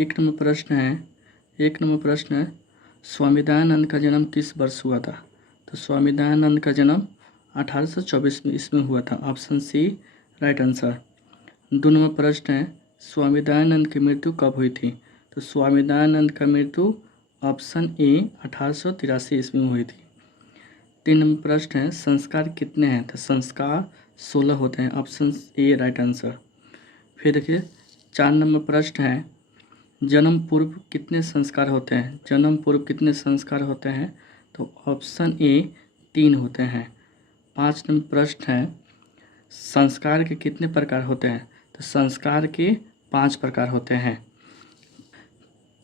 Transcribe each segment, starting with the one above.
एक नंबर प्रश्न है स्वामी दयानंद का जन्म किस वर्ष हुआ था? तो स्वामी दयानंद का जन्म 1824 में इसमें हुआ था। Option C right answer. 2 number प्रश्न है स्वामी दयानंद की मृत्यु कब हुई थी? तो स्वामी दयानंद का मृत्यु ऑप्शन ए 1883 ईस्वी में हुई थी। 3 नंबर प्रश्न है संस्कार कितने हैं? तो संस्कार 16 होते हैं। Option A right answer. फिर देखिए 4 नंबर प्रश्न है जन्म पूर्व कितने संस्कार होते हैं? जन्म पूर्व कितने संस्कार होते हैं? तो ऑप्शन ए 3 होते हैं। 5 नंबर प्रश्न है संस्कार के कितने प्रकार होते हैं? तो संस्कार के 5 प्रकार होते हैं।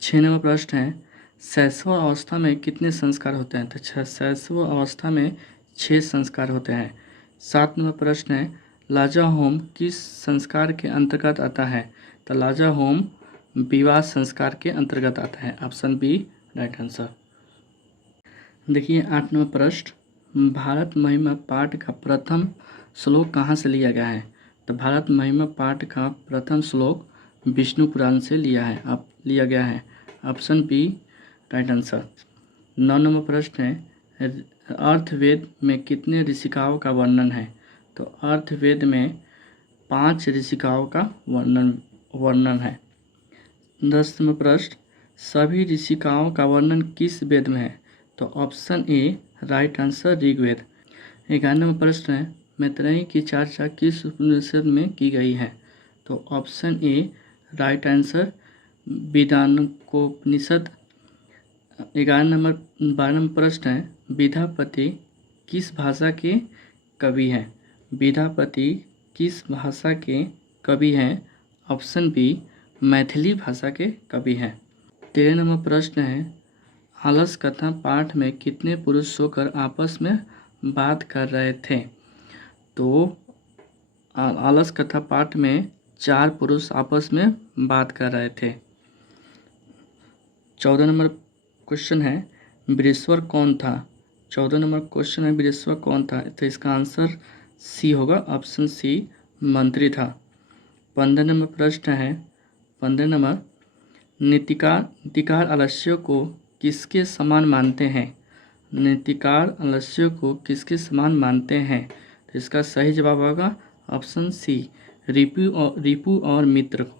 6 नंबर प्रश्न है शैशव अवस्था में कितने संस्कार होते हैं? तो शैशव अवस्था में 6 संस्कार होते हैं। 7 नंबर प्रश्न है लाजा होम किस संस्कार के अंतर्गत आता है? तो लाजा होम विवाह संस्कार के अंतर्गत आता है। Option B right answer. देखिए 8 नंबर प्रश्न भारत महिमा पाठ का प्रथम श्लोक कहाँ से लिया गया है? तो भारत महिमा पाठ का प्रथम श्लोक विष्णु पुराण से लिया गया है। Option B right answer. 9 number प्रश्न है अर्थवेद में कितने ऋषिकाओं का वर्णन है? तो अर्थवेद में 5 ऋषिकाओं का वर्णन है। 10 नंबर प्रश्न सभी ऋषिकाओं का वर्णन किस वेद में है? तो option A right answer Rigveda. 11 number प्रश्न है मैत्रेयी की चर्चा किस उपनिषद में की गई है? तो option A right answer Vedantopanishad. 12 नंबर प्रश्न है विद्यापति किस भाषा के कवि हैं? विद्यापति किस भाषा के कवि हैं? ऑप्शन बी मैथिली भाषा के कवि हैं। 13 नंबर प्रश्न है आलस कथा पाठ में कितने पुरुष सोकर आपस में बात कर रहे थे? तो आलस कथा पाठ में 4 पुरुष आपस में बात कर रहे थे। 14 नंबर क्वेश्चन है वृषवर कौन था? 14 नंबर क्वेश्चन है वृषवर कौन था? तो इसका आंसर सी होगा। ऑप्शन सी मंत्री था। 15 नंबर प्रश्न है 15 नंबर नीतिकार आलस्य को किसके समान मानते हैं? नीतिकार आलस्य को किसके समान मानते हैं? तो इसका सही जवाब होगा ऑप्शन सी रिपु और मित्र को।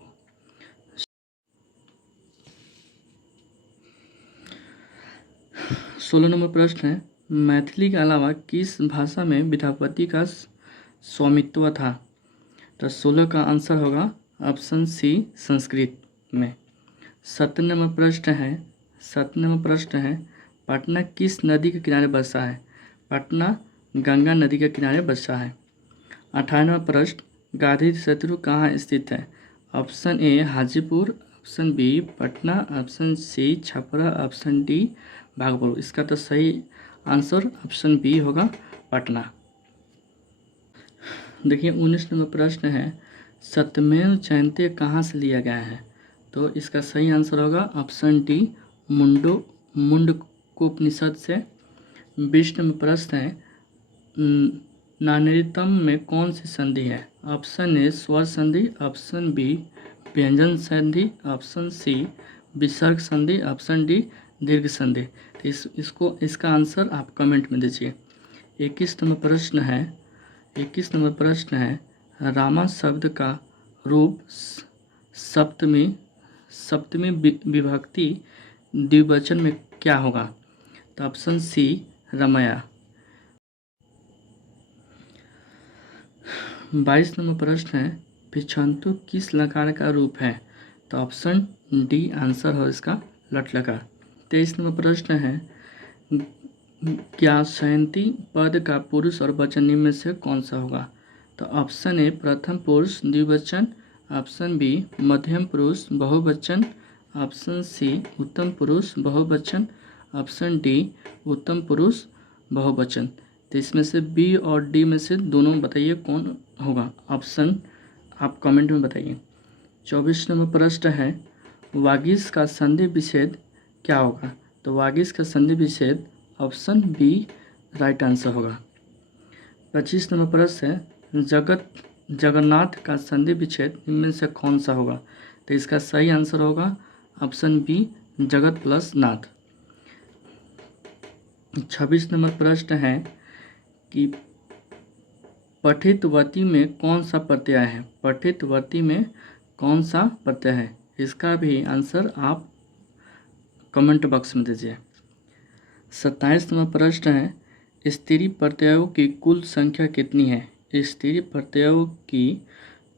16 नंबर प्रश्न है मैथिली के अलावा किस भाषा में विद्यापति का स्वामित्व था? तो 16 का आंसर होगा ऑप्शन सी संस्कृत में। 17 नंबर प्रश्न है पटना किस नदी के किनारे बसा है? पटना गंगा नदी के किनारे बसा है। 18वां प्रश्न गांधी सेतु कहाँ स्थित है? Option A Hajipur, option B Patna, option C Chhapra, option D Bhagalpur. इसका तो सही आंसर ऑप्शन बी होगा पटना। देखिए 19 नंबर प्रश्न है सत्यमेव जयते कहाँ से लिया गया है? तो इसका सही आंसर होगा ऑप्शन डी मुंडकोपनिषद से। 20 नंबर प्रश्न है नानेरितम में कौन सी संधि है? ऑप्शन ए स्वर संधि, ऑप्शन बी व्यंजन संधि, ऑप्शन सी विसर्ग संधि, ऑप्शन डी दीर्घ संधि। तो इसका आंसर आप कमेंट में दीजिए। 21 नंबर प्रश्न है रामा शब्द का रूप सप्तमी विभक्ति द्विवचन में क्या होगा? तो ऑप्शन सी रमया। 22 नंबर प्रश्न है पिछंतु किस लकार का रूप है? तो ऑप्शन डी आंसर हो इसका लट लकार। 23 नंबर प्रश्न है ज्ञासयंती पद का पुरुष और वचन निम्न में से कौन सा होगा? तो ऑप्शन ए प्रथम पुरुष द्विवचन, ऑप्शन बी मध्यम पुरुष बहुवचन, ऑप्शन सी उत्तम पुरुष बहुवचन, ऑप्शन डी उत्तम पुरुष बहुवचन। तो इसमें से बी और डी में से दोनों बताइए कौन होगा। ऑप्शन आप कमेंट में बताइए। 24 नंबर प्रश्न है वागीश का संधि विच्छेद क्या होगा? तो वागीश का संधि विच्छेद ऑप्शन बी राइट आंसर होगा। 25 नंबर प्रश्न है जगन्नाथ का संधि विच्छेद इनमें से कौन सा होगा? तो इसका सही आंसर होगा ऑप्शन बी जगत प्लस नाथ। 26 नंबर प्रश्न है कि पठित वती में कौन सा प्रत्यय है। पठित वती में कौन सा प्रत्यय है, इसका भी आंसर आप कमेंट बॉक्स में दीजिए। 27 नंबर प्रश्न है स्त्री प्रत्ययों की कुल संख्या कितनी है। स्त्री प्रत्ययों की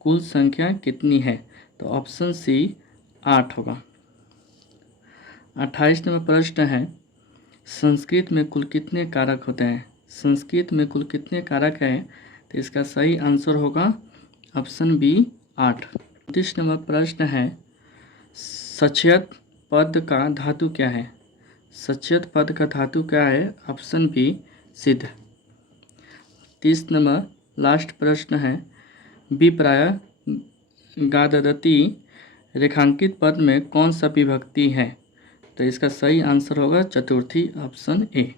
कुल संख्या कितनी है, तो ऑप्शन सी 8 होगा। 28 नंबर प्रश्न है संस्कृत में कुल कितने कारक होते हैं। संस्कृत में कुल कितने कारक हैं, तो इसका सही आंसर होगा ऑप्शन बी 8। 29 नंबर प्रश्न है सचयत पद का धातु क्या है। सचयत पद का धातु क्या है, ऑप्शन बी सिद्ध। 30 नंबर लास्ट प्रश्न है विप्राय गादरती रेखांकित पद में कौन सा विभक्ति है, तो इसका सही आंसर होगा चतुर्थी, ऑप्शन ए।